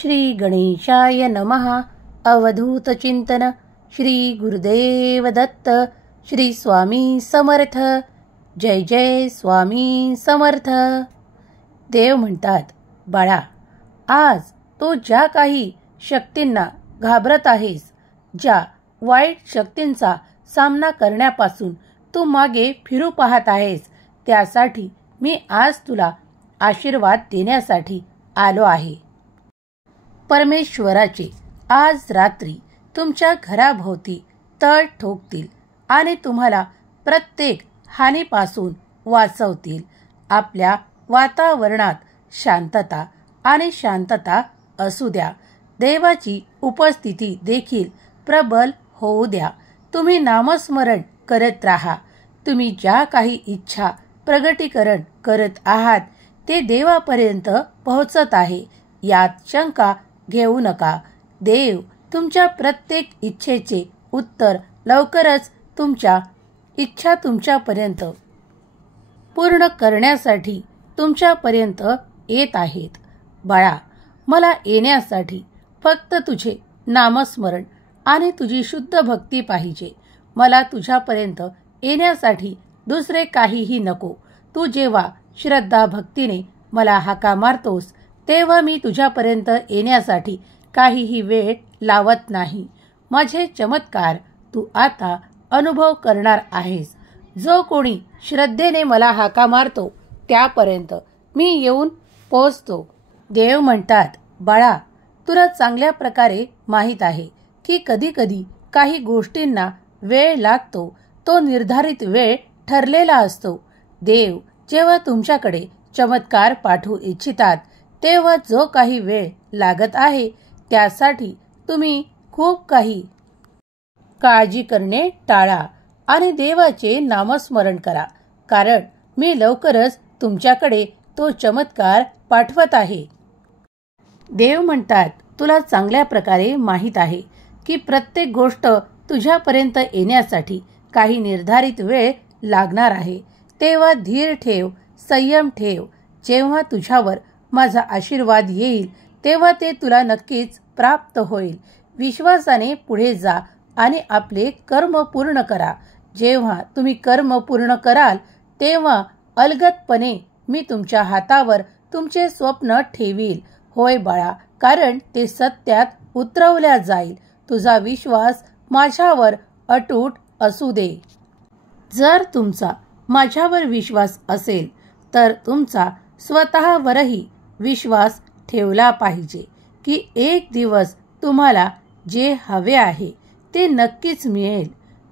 श्री गणेशाय नमः. अवधूत चिंतन. श्री गुरुदेव दत्त. श्री स्वामी समर्थ. जय जय स्वामी समर्थ. देव म्हणतात, बाळा, आज तू ज्या काही शक्तींना घाबरत आहेस, ज्या वाईट शक्तींचा सामना करण्यापासून तू मागे फिरू पाहत आहेस, त्यासाठी मी आज तुला आशीर्वाद देण्यासाठी आलो आहे. परमेश्वराचे आज रात्री तुमच्या घराभोवती तळ ठोकतील आणि तुम्हाला प्रत्येक हानीपासून वाचवतील. आपल्या वातावरणात शांतता आणि शांतता असू द्या. देवाची उपस्थिती देखील प्रबल होऊ द्या. तुम्ही नामस्मरण करत राहा. तुम्ही ज्या काही इच्छा प्रगटीकरण करत आहात ते देवापर्यंत पोहोचत आहे, यात शंका घेऊ नका. देव तुमच्या प्रत्येक इच्छेचे उत्तर लवकरच तुमच्या इच्छा तुमच्यापर्यंत पूर्ण करण्यासाठी तुमच्यापर्यंत येत आहेत. बाळा, मला येण्यासाठी फक्त तुझे नामस्मरण आणि तुझी शुद्ध भक्ती पाहिजे. मला तुझ्यापर्यंत येण्यासाठी दुसरे काहीही नको. तू जेव्हा श्रद्धा भक्तीने मला हाका मारतोस तेव्हा मी तुझ्यापर्यंत येण्यासाठी काहीही वेळ लावत नाही. माझे चमत्कार तू आता अनुभव करणार आहेस. जो कोणी श्रद्धेने मला हाका मारतो त्यापर्यंत मी येऊन पोहोचतो. देव म्हणतात, बाळा, तुला चांगल्या प्रकारे माहीत आहे की कधी कधी काही गोष्टींना वेळ लागतो. तो निर्धारित वेळ ठरलेला असतो. देव जेव्हा तुमच्याकडे चमत्कार पाठवू इच्छितात तेव्हा जो काही वेळ लागत आहे त्यासाठी तुम्ही खूप काही काळजी करणे टाळा आणि देवाचे नामस्मरण करा, कारण मी लवकरच तुमच्याकडे तो चमत्कार पाठवत आहे. देव म्हणतात, तुला चांगल्या प्रकारे माहीत आहे की प्रत्येक गोष्ट तुझ्यापर्यंत येण्यासाठी काही निर्धारित वेळ लागणार आहे. तेव्हा धीर ठेव, संयम ठेव. जेव्हा तुझ्यावर माझा आशीर्वाद येईल तेव्हा ते तुला नक्कीच प्राप्त होईल. विश्वासाने पुढे जा आणि आपले कर्म पूर्ण करा. जेव्हा तुम्ही कर्म पूर्ण कराल तेव्हा अलगदपणे मी तुमच्या हातावर तुमचे स्वप्न ठेवील. होय बाळा, कारण ते सत्यात उतरवल्या जाईल. तुझा विश्वास माझ्यावर अटूट असू दे. जर तुमचा माझ्यावर विश्वास असेल तर तुमचा स्वतःवरही विश्वास ठेवला पाहिजे की एक दिवस तुम्हाला जे हवे आहे ते नक्कीच मिळेल.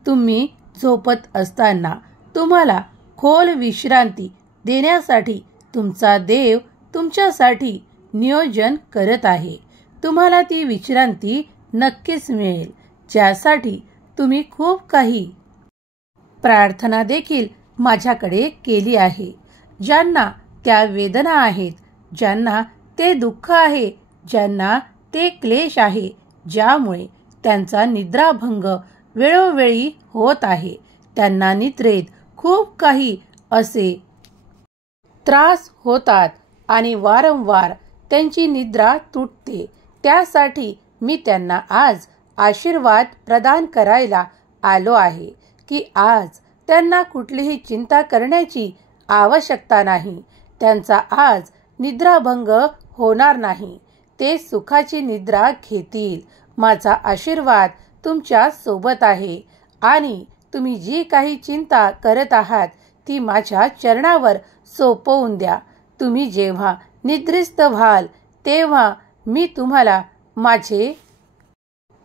तुम्ही झोपत असताना तुम्हाला खोल विश्रांती देण्यासाठी तुमचा देव तुमच्यासाठी नियोजन करत आहे. तुम्हाला ती विश्रांती नक्कीच मिळेल, ज्यासाठी तुम्ही खूप काही प्रार्थना देखील माझ्याकडे केली आहे. ज्यांना त्या वेदना आहेत, ज्यांना ते दुःख आहे, ज्यांना ते क्लेश आहे, ज्यामुळे त्यांचा निद्राभंग वेळोवेळी होत आहे, त्यांना निद्रेत खूप काही असे त्रास होतात आणि वारंवार त्यांची निद्रा तुटते. त्यासाठी मी त्यांना आज आशीर्वाद प्रदान करायला आलो आहे की आज त्यांना कुठलीही चिंता करण्याची आवश्यकता नाही. त्यांचा आज निद्राभंग होणार नाही. ते सुखाची निद्रा घेतील. माझा आशीर्वाद तुमच्या सोबत आहे आणि तुम्ही जी काही चिंता करत आहात ती माझ्या चरणावर सोपवून द्या. तुम्ही जेव्हा निद्रिस्त व्हाल तेव्हा मी तुम्हाला माझे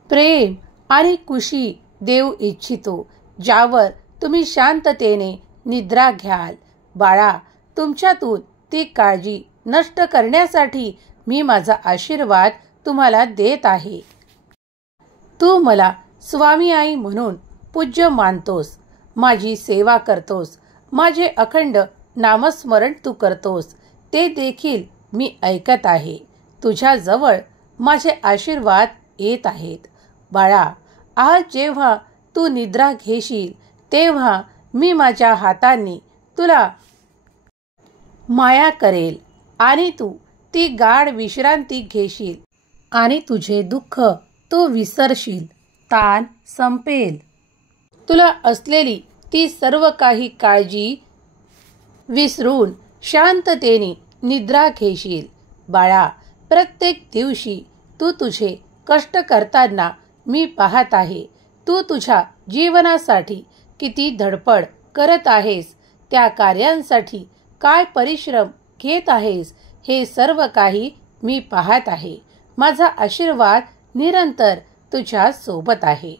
प्रेम आणि खुशी देऊ इच्छितो, ज्यावर तुम्ही शांततेने निद्रा घ्याल. बाळा, तुमच्यातून ती काळजी नष्ट करण्यासाठी मी माझा आशीर्वाद तुम्हाला देत आहे. तू मला स्वामी आई म्हणून पूज्य मानतोस, माझी सेवा करतोस, माझे अखंड नामस्मरण तू करतोस, ते देखील मी ऐकत आहे. तुझ्याजवळ माझे आशीर्वाद येत आहेत. बाळा, आज जेव्हा तू निद्रा घेशील तेव्हा मी माझ्या हातांनी तुला माया करेल आणि तू ती गाढ विश्रांती घेशील. आणि तुझे दुःख तू विसरशील. ताण संपेल. तुला असलेली ती सर्व काही काळजी विसरून शांततेने निद्रा घेशील. बाळा, प्रत्येक दिवशी तू तुझे कष्ट करताना मी पाहत आहे. तू तुझ्या जीवनासाठी किती धडपड करत आहेस, त्या कार्यांसाठी काय परिश्रम घेत आहेस, हे सर्व काही मी पाहत आहे. माझा आशीर्वाद निरंतर तुझ्या सोबत आहे.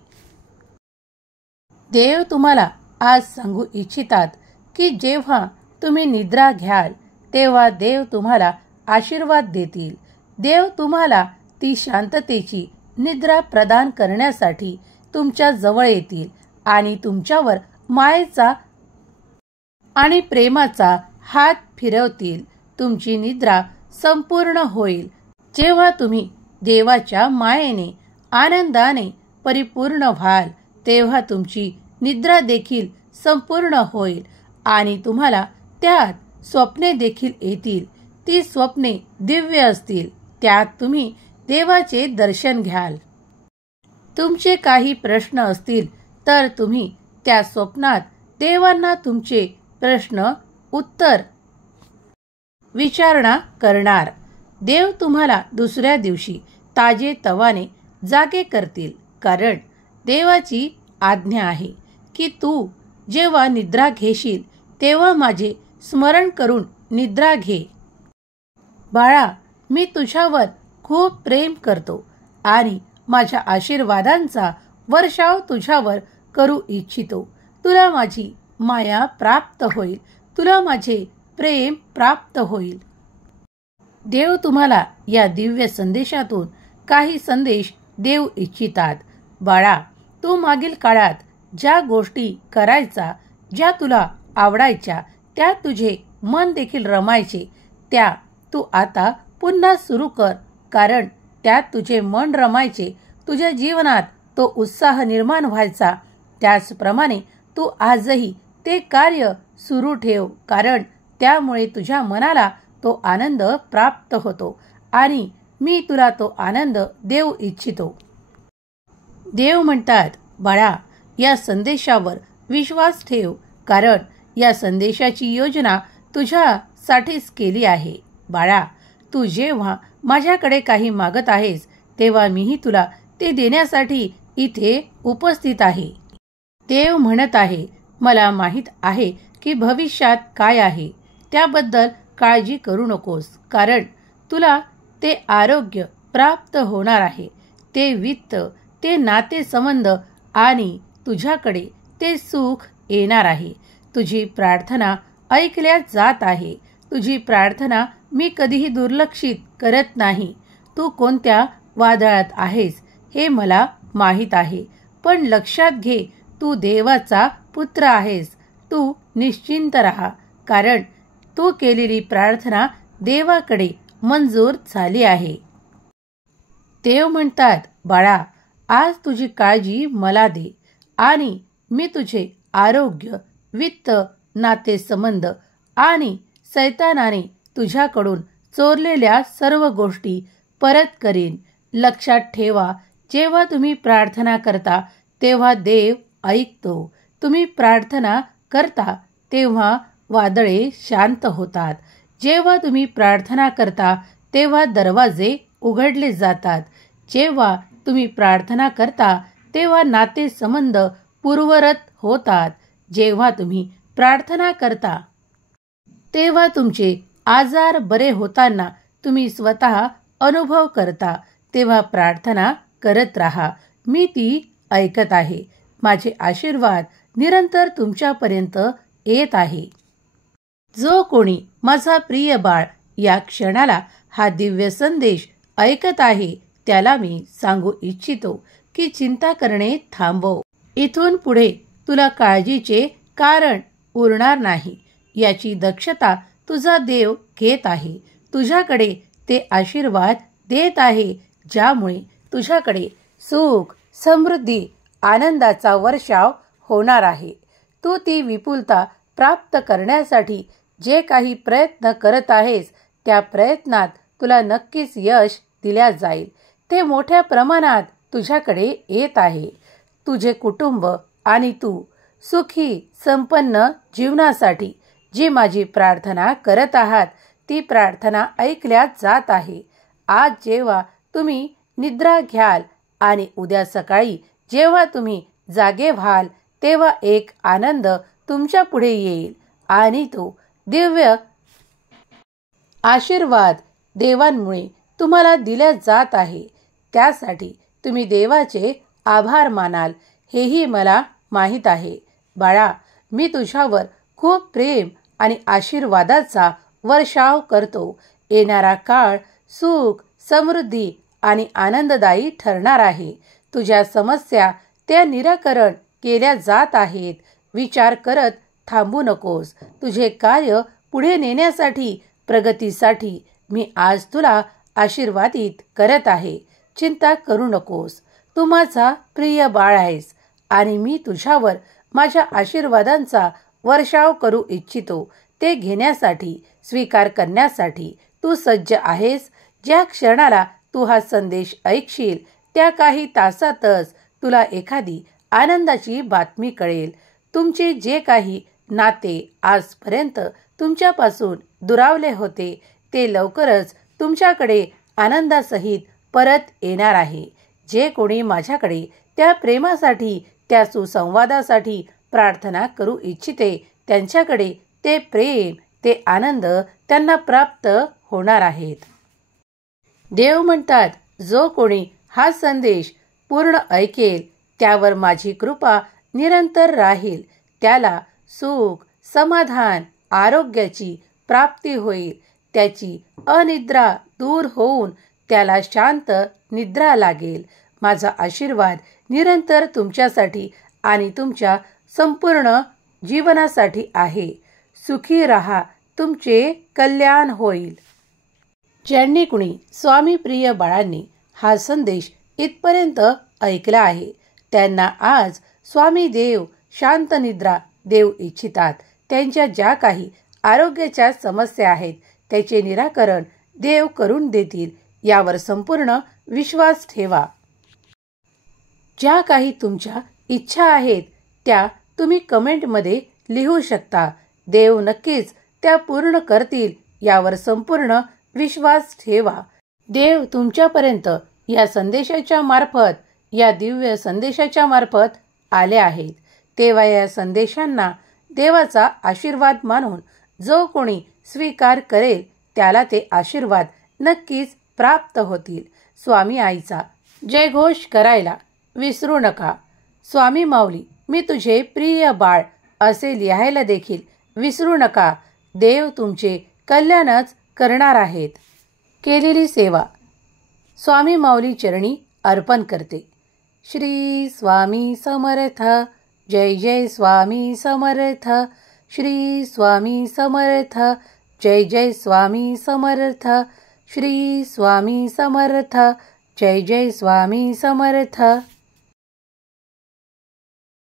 देव तुम्हाला आज सांगू इच्छितात की जेव्हा तुम्ही निद्रा घ्याल तेव्हा देव तुम्हाला आशीर्वाद देतील. देव तुम्हाला ती शांततेची निद्रा प्रदान करण्यासाठी तुमच्या जवळ येतील आणि तुमच्यावर मायेचा आणि प्रेमाचा हात फिरवतील. तुमची निद्रा संपूर्ण होईल. जेव्हा तुम्ही देवाच्या मायेने आनंदाने परिपूर्ण व्हाल तेव्हा तुमची निद्रा देखील संपूर्ण होईल आणि तुम्हाला त्यात स्वप्ने देखील येतील. ती स्वप्ने दिव्य असतील. त्यात तुम्ही देवाचे दर्शन घ्याल. तुमचे काही प्रश्न असतील तर तुम्ही त्या स्वप्नात देवांना तुमचे प्रश्न उत्तर विचारणा करणार. देव तुम्हाला दुसऱ्या दिवशी ताजेतवाने जागे करतील. कारण देवाची आज्ञा आहे की तू जेव्हा निद्रा घेशील तेव्हा माझे स्मरण करून निद्रा घे. बाळा, मी तुझ्यावर खूप प्रेम करतो आणि माझ्या आशीर्वादांचा वर्षाव तुझ्यावर करू इच्छितो. तुला माझी माया प्राप्त होईल. तुला माझे प्रेम प्राप्त होईल. देव तुम्हाला या दिव्य संदेशातून काही संदेश देऊ इच्छितात. बाळा, तू मागील काळात ज्या गोष्टी करायचा, ज्या तुला आवडायच्या, त्यात तुझे मन देखील रमायचे, त्या तू आता पुन्हा सुरू कर. कारण त्यात तुझे मन रमायचे. तुझ्या जीवनात तो उत्साह निर्माण व्हायचा. त्याचप्रमाणे तू आजही ते कार्य सुरू ठेव. कारण त्यामुळे तुझ्या मनाला तो आनंद प्राप्त होतो आणि मी तुला तो आनंद देऊ इच्छितो. देव म्हणतात, बाळा, या संदेशावर विश्वास ठेव. कारण या संदेशाची योजना तुझ्यासाठीच केली आहे. बाळा, तू जेव्हा माझ्याकडे काही मागत आहेस तेव्हा मीही तुला ते देण्यासाठी इथे उपस्थित आहे. देव म्हणत आहे, मला माहीत आहे की भविष्यात काय आहे. त्याबद्दल काळजी करू नकोस. कारण तुला ते आरोग्य प्राप्त होणार आहे, ते वित्त, ते नातेसंबंध आणि तुझ्याकडे ते सुख येणार आहे. तुझी प्रार्थना ऐकल्या जात आहे. तुझी प्रार्थना मी कधीही दुर्लक्षित करत नाही. तू कोणत्या वादळात आहेस हे मला माहीत आहे. पण लक्षात घे, तू देवाचा पुत्र आहेस. तू निश्चिंत राहा. कारण तू केलेली प्रार्थना देवाकडे मंजूर झाली आहे. देव म्हणतात, बाळा, आज तुझी काळजी मला दे आणि मी तुझे आरोग्य, वित्त, नातेसंबंध आणि सैतानाने तुझ्याकडून चोरलेल्या सर्व गोष्टी परत करीन. लक्षात ठेवा, जेव्हा तुम्ही प्रार्थना करता तेव्हा देव ऐकतो. तुम्ही प्रार्थना करता तेव्हा वादळे शांत होतात. जेव्हा तुम्ही प्रार्थना करता तेव्हा दरवाजे उघडले जातात. जेव्हा तुम्ही प्रार्थना करता तेव्हा नातेसंबंध पूर्ववत होतात. जेव्हा तुम्ही प्रार्थना करता तेव्हा तुमचे आजार बरे होताना तुम्ही स्वतः अनुभव करता. तेव्हा प्रार्थना करत राहा. मी ती ऐकत आहे. माझे आशीर्वाद निरंतर तुमच्यापर्यंत येत आहे. जो कोणी माझा प्रिय बाळ या क्षणाला हा दिव्य संदेश ऐकत आहे त्याला मी सांगू इच्छितो की चिंता करणे थांबव. इथून पुढे तुला काळजीचे कारण उरणार नाही. याची दक्षता तुझा देव घेत आहे. तुझ्याकडे ते आशीर्वाद देत आहे ज्यामुळे तुझ्याकडे सुख, समृद्धी, आनंदाचा वर्षाव होणार आहे. तू ती विपुलता प्राप्त करण्यासाठी जे काही प्रयत्न करत आहेस त्या प्रयत्नात तुला नक्कीच यश दिल्या जाईल. ते मोठ्या प्रमाणात तुझ्याकडे येत आहे. तुझे कुटुंब आणि तू सुखी संपन्न जीवनासाठी जी माझी प्रार्थना करत आहात ती प्रार्थना ऐकल्या जात आहे. आज जेव्हा तुम्ही निद्रा घ्याल आणि उद्या सकाळी जेव्हा तुम्ही जागे व्हाल तेव्हा एक आनंद तुमच्या पुढे येईल आणि तो दिव्य आशीर्वाद देवांमुळे तुम्हाला दिल्या जात आहे. त्यासाठी तुम्ही देवाचे आभार मानाल हेही मला माहीत आहे. बाळा, मी तुझ्यावर खूप प्रेम आणि आशीर्वादाचा वर्षाव करतो. येणारा काळ सुख, समृद्धी आणि आनंददायी ठरणार आहे. तुझ्या समस्या त्या निराकरण केल्या जात आहेत. विचार करत थांबू नकोस. तुझे कार्य पुढे नेण्यासाठी, प्रगतीसाठी मी आज तुला आशीर्वादित करत आहे. चिंता करू नकोस. तू माझा प्रिय बाळ आहेस आणि मी तुझ्यावर माझ्या आशीर्वादांचा वर्षाव करू इच्छितो. ते घेण्यासाठी, स्वीकार करण्यासाठी तू सज्ज आहेस. ज्या क्षणाला तू हा संदेश ऐकशील त्या काही तासातच तुला एखादी आनंदाची बातमी कळेल. तुमचे जे काही नाते आजपर्यंत तुमच्यापासून दुरावले होते ते लवकरच तुमच्याकडे आनंदासहित परत येणार आहे. जे कोणी माझ्याकडे त्या प्रेमासाठी, त्या सुसंवादासाठी प्रार्थना करू इच्छिते त्यांच्याकडे ते प्रेम, ते आनंद त्यांना प्राप्त होणार आहेत. देव म्हणतात, जो कोणी हा संदेश पूर्ण ऐकेल त्यावर माझी कृपा निरंतर राहील. त्याला सुख, समाधान, आरोग्याची प्राप्ती होईल. त्याची अनिद्रा दूर होऊन त्याला शांत निद्रा लागेल. माझा आशीर्वाद निरंतर तुमच्यासाठी आणि तुमच्या संपूर्ण जीवनासाठी आहे. सुखी राहा, तुमचे कल्याण होईल. ज्यांनी कुणी स्वामी प्रिय बाळांनी हा संदेश इथपर्यंत ऐकला आहे त्यांना आज स्वामी देव शांत निद्रा देऊ इच्छितात. त्यांच्या ज्या काही आरोग्याच्या समस्या आहेत त्याचे निराकरण देव करून देतील यावर संपूर्ण विश्वास ठेवा. ज्या काही तुमच्या इच्छा आहेत त्या तुम्ही कमेंटमध्ये लिहू शकता. देव नक्कीच त्या पूर्ण करतील यावर संपूर्ण विश्वास ठेवा. देव तुमच्यापर्यंत या संदेशाच्या मार्फत, या दिव्य संदेशाच्या मार्फत आले आहेत. तेव्हा या संदेशांना देवाचा आशीर्वाद मानून जो कोणी स्वीकार करेल त्याला ते आशीर्वाद नक्कीच प्राप्त होतील. स्वामी आईचा जयघोष करायला विसरू नका. स्वामी माऊली, मी तुझे प्रिय बाळ असे लिहायला देखील विसरू नका. देव तुमचे कल्याणच करणार आहेत. केलेली सेवा स्वामी माऊली चरणी अर्पण करते. श्री स्वामी समर्थ. जय जय स्वामी समर्थ. श्री स्वामी समर्थ. जय जय स्वामी समर्थ. श्री स्वामी समर्थ. जय जय स्वामी समर्थ.